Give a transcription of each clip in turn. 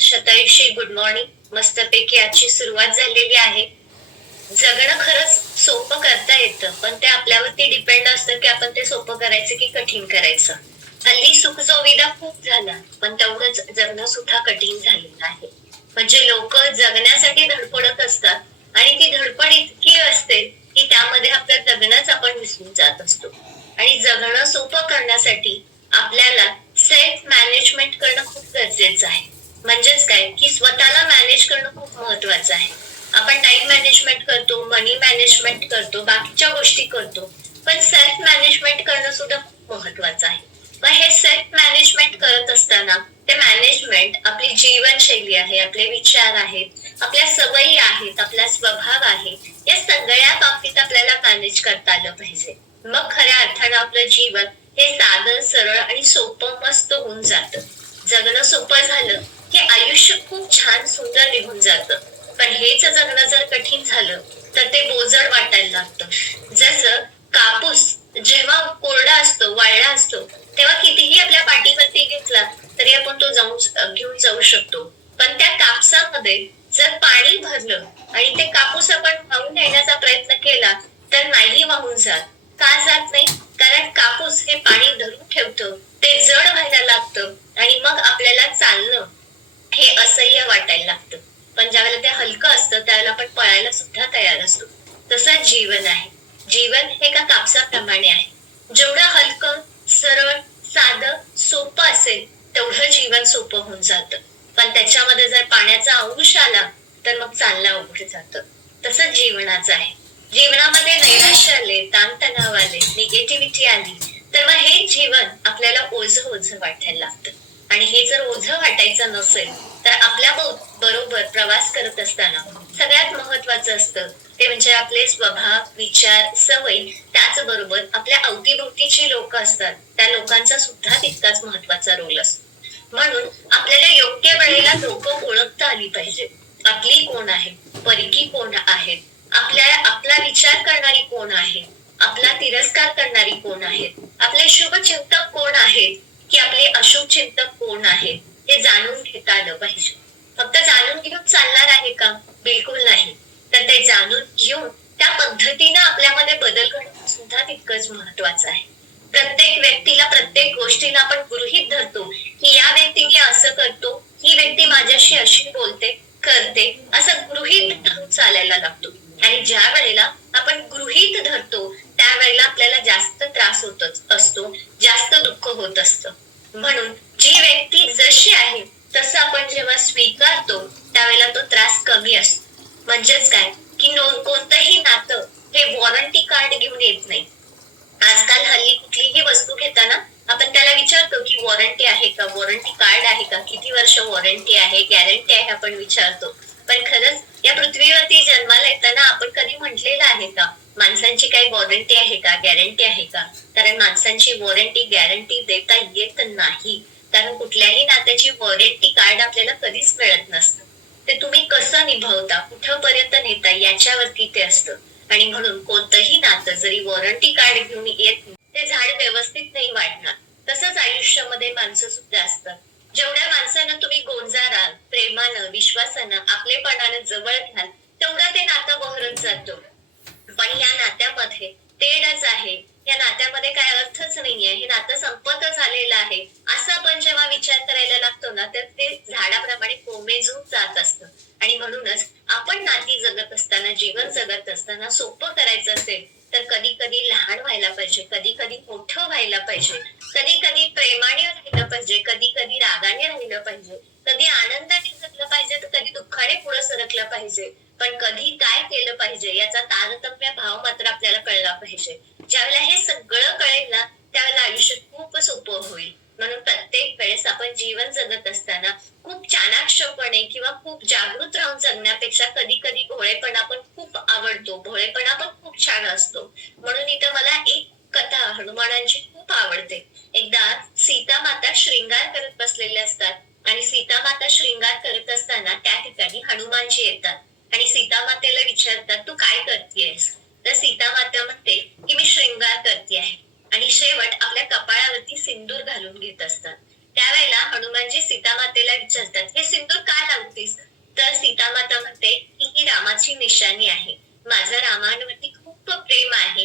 शतायुषी good morning मस्तपैकी आजची सुरुवात झालेली आहे जगणं खरंच सोपं करता येतं पण ते आपल्यावरती डिपेंड असतं की आपण ते सोपं करायचं की कठीण करायचं हल्ली सुख सुविधा खूप झाला पण तेवढंच जगणं सुद्धा कठीण झालेलं आहे म्हणजे लोक जगण्यासाठी धडपडत असतात आणि ती धडपड इतकी असते की त्यामध्ये आपलं जगणंच आपण विसरून जात असतो आणि जगणं सोपं करण्यासाठी आपल्याला सेल्फ मॅनेजमेंट करणं खूप गरजेचं आहे म्हणजेच काय? की स्वतःला मॅनेज करणं खूप महत्वाचं आहे. आपण टाइम मॅनेजमेंट करतो मनी मॅनेजमेंट करतो बाकीच्या गोष्टी करतो. पण सेल्फ मॅनेजमेंट करणं सुद्धा खूप महत्वाचं आहे. मग हे सेल्फ मॅनेजमेंट करत असताना ते मॅनेजमेंट आपली जीवनशैली आहे आपले विचार आहेत आपल्या सवयी आहेत आपला स्वभाव आहे या सगळ्या बाबतीत आपल्याला मॅनेज करता आलं पाहिजे. मग खऱ्या अर्थानं आपलं जीवन हे साधं सरळ आणि सोपं मस्त होऊन जातं. जगणं सोपं झालं की आयुष्य खूप छान सुंदर निघून जातं. पण हेच जगणं जर कठीण झालं तर ते बोजड वाटायला लागतं. जसं कापूस जेव्हा कोरडा असतो वाळला असतो तेव्हा कितीही आपल्या पाठीवरती घेतला तरी आपण तो जाऊन घेऊन जाऊ शकतो. पण त्या कापसामध्ये जर पाणी भरलं आणि ते कापूस आपण वाहून नेण्याचा प्रयत्न केला तर नाही वाहून जात. का जात नाही? कारण कापूस हे पाणी धरून ठेवतं ते जड व्हायला लागतं आणि मग आपल्याला चालणं हे असह्य वाटायला लागतं. पण ज्यावेळेला ते हलकं असतं त्यावेळेला आपण पळायला सुद्धा तयार असतो. तसंच जीवन आहे. जीवन हे का कापसाप्रमाणे आहे. जेवढं हलकं सरळ साधं सोपं असेल तेवढं जीवन सोपं होऊन जातं. पण त्याच्यामध्ये जर पाण्याचा अंश आला तर मग चालला उघड जातं. तसंच जीवनाचं आहे. जीवनामध्ये नैराश्य आले ताणतणाव आले निगेटिव्हिटी आली तर मग हे जीवन आपल्याला ओझ ओझ वाटायला लागतं. आणि हे जर ओझ वाटायचं नसेल तर आपल्या बरोबर प्रवास करत असताना सगळ्यात महत्वाचं असतं ते म्हणजे आपले स्वभाव विचार सवय त्याचबरोबर आपल्या अवतीभोवतीची लोक असतात. त्या लोकांचा सुद्धा तितकाच महत्त्वाचा रोल असतो. म्हणून आपल्याला योग्य वेळेला लोक ओळखता आली पाहिजेत. आपली कोण आहे? परिकी कोण आहेत आपल्या आपला विचार करणारी कोण आहे? आपला तिरस्कार करणारी कोण आहेत आपले शुभचिंतक कोण आहेत? की आपले अशुभ चिंतक कोण आहेत हे जाणून घेता आलं पाहिजे. फक्त जाणून घेऊन चालणार आहे का? बिलकुल नाही. तर ते जाणून घेऊन त्या पद्धतीनं आपल्यामध्ये बदल करणं सुद्धा तितकंच महत्वाचं आहे. प्रत्येक व्यक्तीला प्रत्येक गोष्टीला आपण गृहित धरतो की या व्यक्तीने असं करतो ही व्यक्ती माझ्याशी अशी बोलते करते असं गृहित धरून चालायला लागतो आणि ज्या वेळेला आपण गृहित धरतो त्यावेळेला आपल्याला जास्त त्रास होतच असतो जास्त दुःख होत असतं म्हणून जी व्यक्ती जशी आहे तसं आपण जेव्हा स्वीकारतो त्यावेळेला तो त्रास कमी असतो म्हणजेच काय की नो- कोणतंही नातं हे वॉरंटी कार्ड घेऊन येत नाही आजकाल हल्ली कुठलीही वस्तू घेताना आपण त्याला विचारतो की वॉरंटी आहे का वॉरंटी कार्ड आहे का किती वर्ष वॉरंटी आहे आहे आपण विचारतो. पण खरंच या पृथ्वीवरती जन्माला येताना आपण कधी म्हटलेलं आहे का? माणसांची काही वॉरंटी आहे का? गॅरंटी आहे का? कारण माणसांची वॉरंटी गॅरंटी देता येत नाही. कारण कुठल्याही नात्याची वॉरंटी कार्ड आपल्याला कधीच मिळत नसतं. ते तुम्ही कसं निभावता? कुठपर्यंत नेता? याच्यावरती ते असतं. आणि म्हणून कोणतंही नातं जरी वॉरंटी कार्ड घेऊन येत नाही, ते झाड व्यवस्थित नाही वाढणार. तसंच आयुष्यामध्ये माणसं सुद्धा असतात. जेवढ्या माणसानं तुम्ही गोंजाराल प्रेमानं विश्वासानं आपलेपणानं जवळ घ्याल तेवढं ते नातं बहरत जातं. पण या नात्यामध्ये तेढच आहे. या नात्यामध्ये काय अर्थच नाहीये. हे नातं संपत झालेलं आहे. असं आपण जेव्हा विचार करायला लागतो ना तर ते झाडाप्रमाणे कोमेजून जात असतं. आणि म्हणूनच आपण नाती जगत असताना जीवन जगत असताना सोपं करायचं असेल तर कधी कधी लहान व्हायला पाहिजे कधी कधी मोठं व्हायला पाहिजे कधी कधी प्रेमाने राहिलं पाहिजे कधी कधी रागाने राहिलं पाहिजे कधी आनंदाने जगलं पाहिजे तर कधी दुःखाने पुढे सरकलं पाहिजे पण कधी काय केलं पाहिजे याचा तारतम्य भाव मात्र आपल्याला कळला पाहिजे. ज्यावेळेला हे सगळं कळेल ना त्यावेळेला आयुष्य खूप सोपं होईल. म्हणून प्रत्येक वेळेस आपण जीवन जगत असताना खूप चाणाक्षपणे किंवा खूप जागृत राहून कधी कधी भोळेपणा पण खूप आवडतो. भोळेपणा पण खूप छान असतो. म्हणून इथं मला एक कथा हनुमानांची खूप आवडते. एकदा सीता माता श्रृंगार करत बसलेले असतात. आणि सीता माता श्रृंगार करत असताना त्या ठिकाणी हनुमानजी येतात. आणि सीता मातेला विचारतात तू काय करतेयस? तर सीता माता म्हणते की मी श्रृंगार करते आहे. आणि शेवट आपल्या कपाळावरती सिंदूर घालून घेत असतात. त्यावेळेला हनुमानजी सीता मातेला विचारतात हे सिंदूर वर्षांनी आहे. माझं रामावरती खूप प्रेम आहे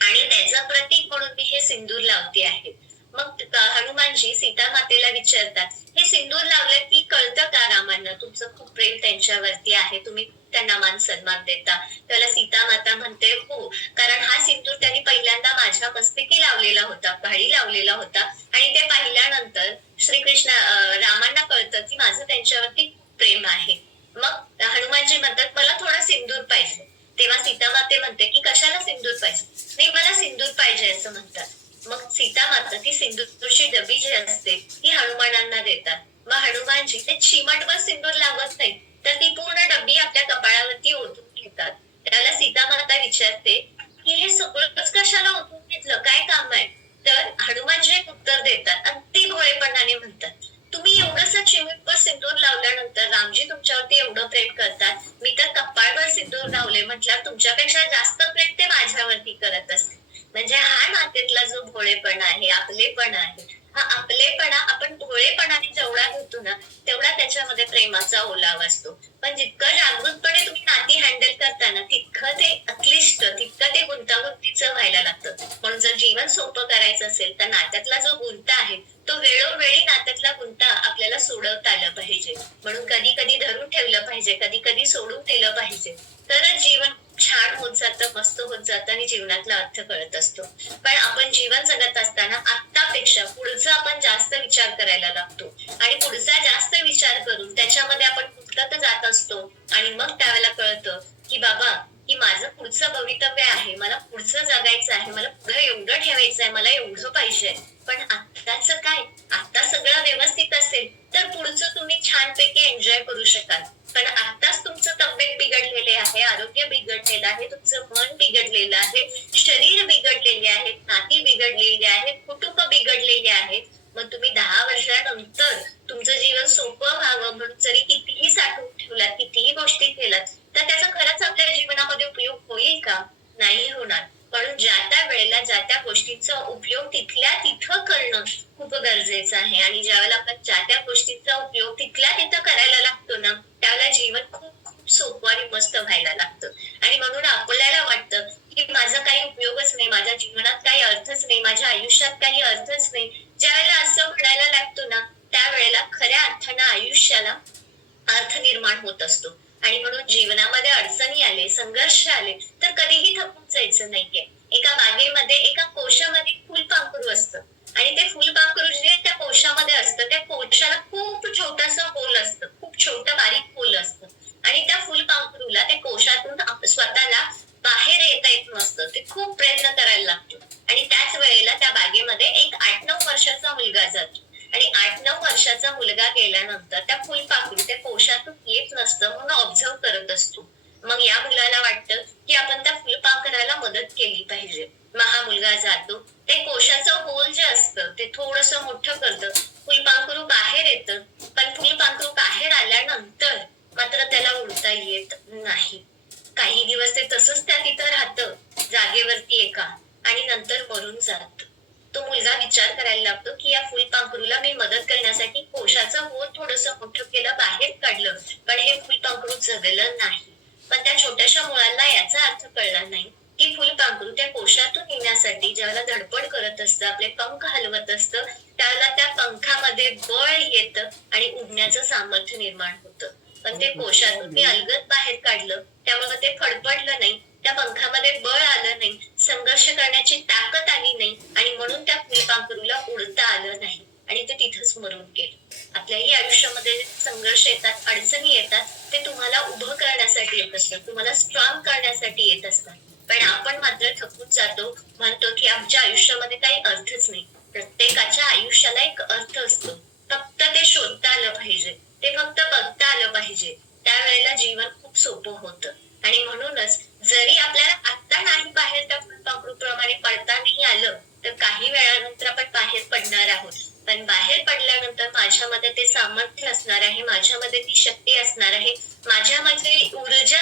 आणि त्याचं प्रतीक म्हणून मी हे सिंदूर लावते आहे. मग हनुमानजी सीता मातेला विचारतात हे सिंदूर लावलं की कळतं का रामांना? तुमचं खूप प्रेम त्यांच्यावरती आहे. तुम्ही त्यांना मान सन्मान देता. त्याला सीता माता म्हणते हो कारण हा सिंदूर त्यांनी पहिल्यांदा माझ्या मस्तकी लावलेला होता भाडी लावलेला होता आणि ते पाहिल्यानंतर श्रीकृष्ण रामांना कळतं की माझं त्यांच्यावरती खूप प्रेम आहे मग हनुमानजी म्हणतात मला थोडा सिंदूर पाहिजे तेव्हा सीता माते म्हणते की कशाला सिंदूर पाहिजे नाही मला सिंदूर पाहिजे असं म्हणतात मग सीता माता ती सिंदूरची जी असते ती हनुमानांना देतात. मग हनुमानजी ते चिमटवर सिंदूर लावत नाही तर ती पूर्ण डब्बी आपल्या कपाळावर पाहिजे कधी कधी सोडून दिलं पाहिजे. तरच जीवन छान होत जातं मस्त होत जातं आणि जीवनातला अर्थ कळत असतो. पण आपण जीवन जगत असताना आत्तापेक्षा पुढचा आपण जास्त विचार करायला लागतो. आणि पुढचा जास्त विचार करून त्याच्यामध्ये आपण कुठलं जात असतो. आणि मग त्यावेळेला कळतं की बाबा की माझं पुढचं भवितव्य आहे. मला पुढचं जगायचं आहे. मला पुढं एवढं ठेवायचं आहे. मला एवढं पाहिजे. पण आत्ताच काय? आता सगळं व्यवस्थित असेल. तर पुढचं तुम्ही छानपैकी एन्जॉय करू शकाल. पण आताच तुमचं तब्येत बिघडलेले आहे आरोग्य बिघडलेलं आहे तुमचं मन बिघडलेलं आहे शरीर बिघडलेले आहेत नाती बिघडलेली आहेत कुटुंब बिघडलेले आहेत मग तुम्ही दहा वर्षानंतर तुमचं जीवन सोपं व्हावं म्हणून जरी कितीही साठवून ठेवलात कितीही गोष्टी केलात तर त्याचा खरंच आपल्या जीवनामध्ये उपयोग होईल का? नाही होणार. पण ज्या त्या वेळेला ज्या त्या गोष्टीचा उपयोग तिथल्या तिथं करणं खूप गरजेचं आहे. आणि ज्यावेळेला आपण ज्या त्या गोष्टींचा उपयोग तिथल्या तिथं करायला लागतो ना त्यावेळेला जीवन खूप खूप सोपं आणि मस्त व्हायला लागतं. आणि म्हणून आपल्याला वाटतं की माझा काही उपयोगच नाही माझ्या जीवनात काही अर्थच नाही माझ्या आयुष्यात काही अर्थच नाही. ज्यावेळेला असं म्हणायला लागतो ना त्यावेळेला खऱ्या अर्थानं आयुष्याला अर्थ निर्माण होत असतो. आणि म्हणून जीवनामध्ये अडचणी आले संघर्ष आले तर कधीही थकून जायचं नाहीये. एका बागेमध्ये एका कोशामध्ये फुलपाखरू असतं. आणि ते फुलपाखरू जे त्या कोशामध्ये असतं त्या कोशाला खूप छोटस होल असतं. खूप छोटं बारीक होल असतं. आणि त्या फुलपाखरूला त्या कोशातून स्वतःला बाहेर येता येत नसतं. ते खूप प्रयत्न करायला लागतो. आणि त्याच वेळेला त्या बागेमध्ये एक आठ नऊ वर्षाचा मुलगा जातो. आणि आठ नऊ वर्षाचा मुलगा गेल्यानंतर त्या फुलपाखरू त्या कोशातून येत नसतं म्हणून ऑब्झर्व करत असतो. मग या मुलाला वाटतं करण्यासाठी कोशाचं थोडस मोठं केलं बाहेर काढलं. पण हे फुलपाखरू जगलं नाही. पण त्या छोट्याशा मुलाला याचा अर्थ कळला नाही. की फुलपाखरू त्या कोशातून येण्यासाठी ज्यावेळेला धडपड करत असतं आपले पंख हलवत असतं त्यावेळेला त्या पंखामध्ये बळ येतं आणि उडण्याचं सामर्थ्य निर्माण होतं. पण ते कोशातून मी अलगत बाहेर काढलं त्यामुळे ते फडफडलं नाही. त्या पंखामध्ये बळ आलं नाही. संघर्ष करण्याची ताकद आली नाही आणि म्हणून त्या फुलपाखरूला उडता आलं नाही. आणि ते तिथंच मरून गेलं. आपल्याही आयुष्यामध्ये संघर्ष येतात अडचणी येतात ते तुम्हाला उभं करण्यासाठी येत असतात तुम्हाला स्ट्रॉंग करण्यासाठी येत असतात. पण आपण मात्र थकून जातो म्हणतो की आमच्या आयुष्यामध्ये काही अर्थच नाही. प्रत्येकाच्या आयुष्याला एक अर्थ असतो. फक्त ते शोधता आलं पाहिजे. ते फक्त बघता आलं पाहिजे. त्यावेळेला जीवन खूप सोपं होतं. आणि म्हणूनच जरी आपल्याला आत्ता नाही बाहेर त्या फुलपाखरू प्रमाणे पडता नाही आलं तर काही वेळानंतर आपण बाहेर पडणार आहोत. पण बाहेर पडल्यानंतर माझ्यामध्ये ते सामर्थ्य असणार आहे माझ्यामध्ये ती शक्ती असणार आहे. माझ्यामध्ये ऊर्जा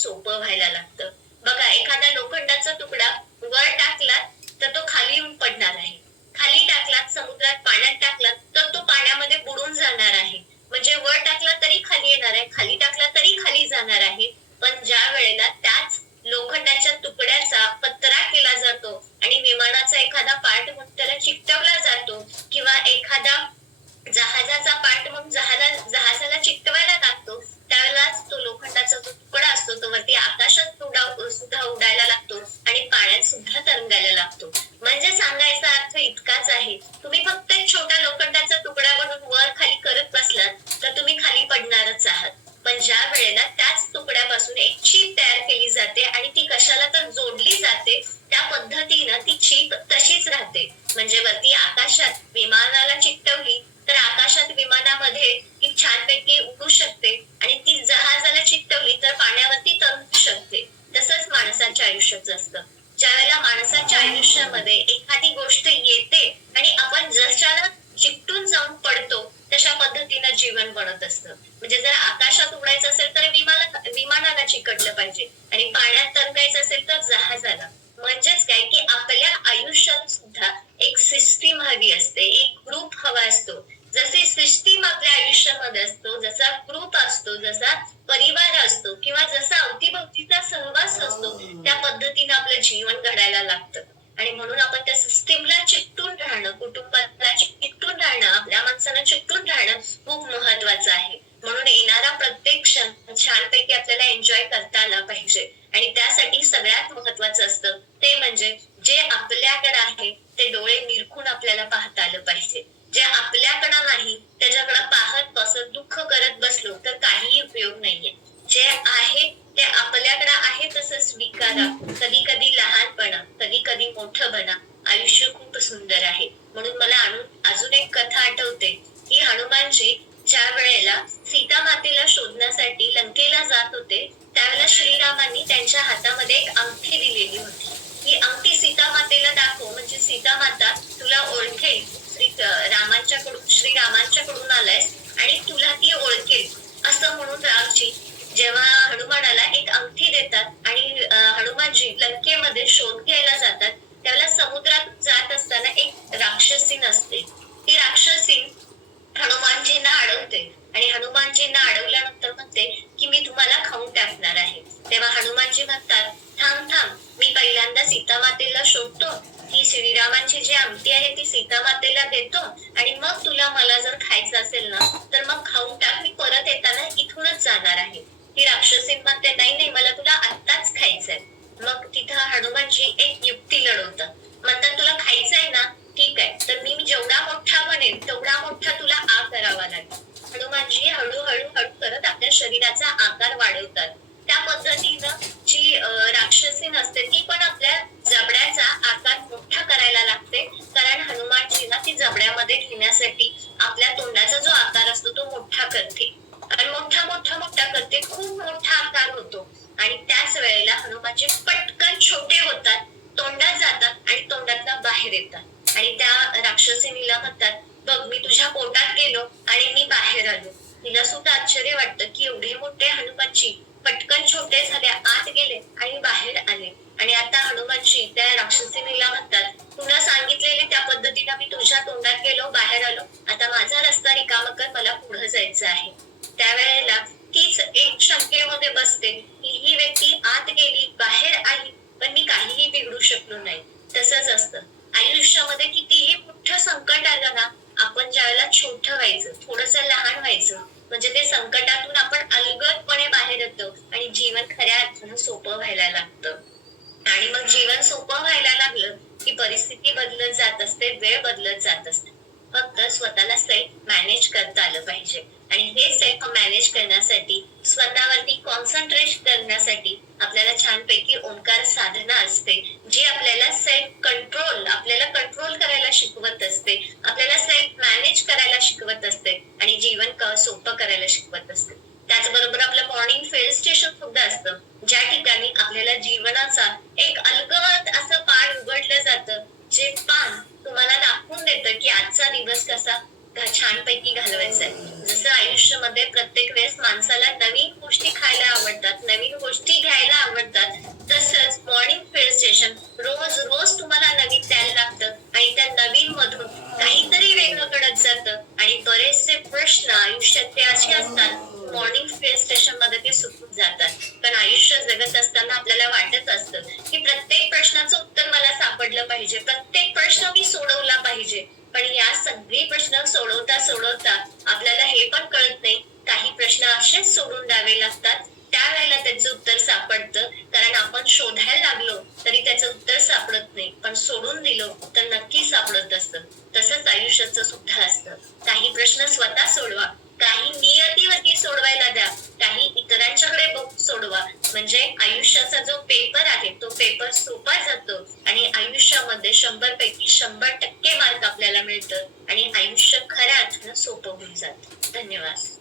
सोपं व्हायला लागतं. मध्ये एखादी गोष्ट येते आणि आपण जशाला चिकटून जाऊन पडतो तशा पद्धतीनं जीवन बनत असतं. म्हणजे जर आकाशात उडायचं असेल तर विमानाला विमानाला चिकटलं पाहिजे आणि पाण्यात तरंगायचं असेल तर जहाजाला. कुटुंबात मला जर खायचं असेल ना परिस्थिती बदलत जात असते वेळ बदलत जात असते. फक्त स्वतःला सेल्फ मॅनेज करता आलं पाहिजे. आणि हे सेल्फ मॅनेज करण्यासाठी स्वतःवरती कॉन्सन्ट्रेट करण्यासाठी आपल्याला छानपैकी ओंकार साधना असते जी आपल्याला सेल्फ कंट्रोल आपल्याला कंट्रोल करायला शिकवत असते. आपल्याला सेल्फ मॅनेज करायला शिकवत असते आणि जीवन सोपं करायला शिकवत असते. त्याचबरोबर आपलं मॉर्निंग फेल स्टेशन सुद्धा असतं ज्या ठिकाणी आपल्याला जीवनाचा एक अलगद असं पाठ उघडलं जातं. जे पान तुम्हाला दाखवून देतं की आजचा दिवस कसा छानपैकी घालवायचा आहे. जसं आयुष्यामध्ये प्रत्येक वेळेस माणसाला नवीन गोष्टी खायला आवडतात नवीन गोष्टी घ्यायला आवडतात तसंच मॉर्निंग फिल्ड स्टेशन रोज रोज तुम्हाला नवीन द्यायला लागतं. आणि त्या नवीन मधून काहीतरी वेगळं घडत जातं. आणि बरेचसे प्रश्न आयुष्यात ते असे असतात मॉर्निंग फेअर स्टेशनमध्ये ते सुटून जातात. पण आयुष्य जगत असताना आपल्याला वाटत असतं की प्रत्येक प्रश्नाचं उत्तर मला सापडलं पाहिजे. प्रत्येक प्रश्न मी सोडवला पाहिजे. पण या सगळी प्रश्न सोडवता सोडवता आपल्याला हे पण कळत नाही काही प्रश्न असेच सोडून द्यावे लागतात. त्यावेळेला त्याचं उत्तर सापडतं. कारण आपण शोधायला लागलो तरी त्याचं उत्तर सापडत नाही. पण सोडून दिलं तर नक्की सापडत असतं. तसंच आयुष्याचं सुद्धा असतं. काही प्रश्न स्वतः सोडवा. काही नियतीवरती सोडवायला द्या. काही इतरांच्याकडे बघून सोडवा. म्हणजे आयुष्याचा जो पेपर आहे तो पेपर सोपा जातो आणि आयुष्यामध्ये शंभर पैकी शंभर टक्के मार्क आपल्याला मिळतं आणि आयुष्य खऱ्या अर्थानं सोपं होऊन जात. धन्यवाद.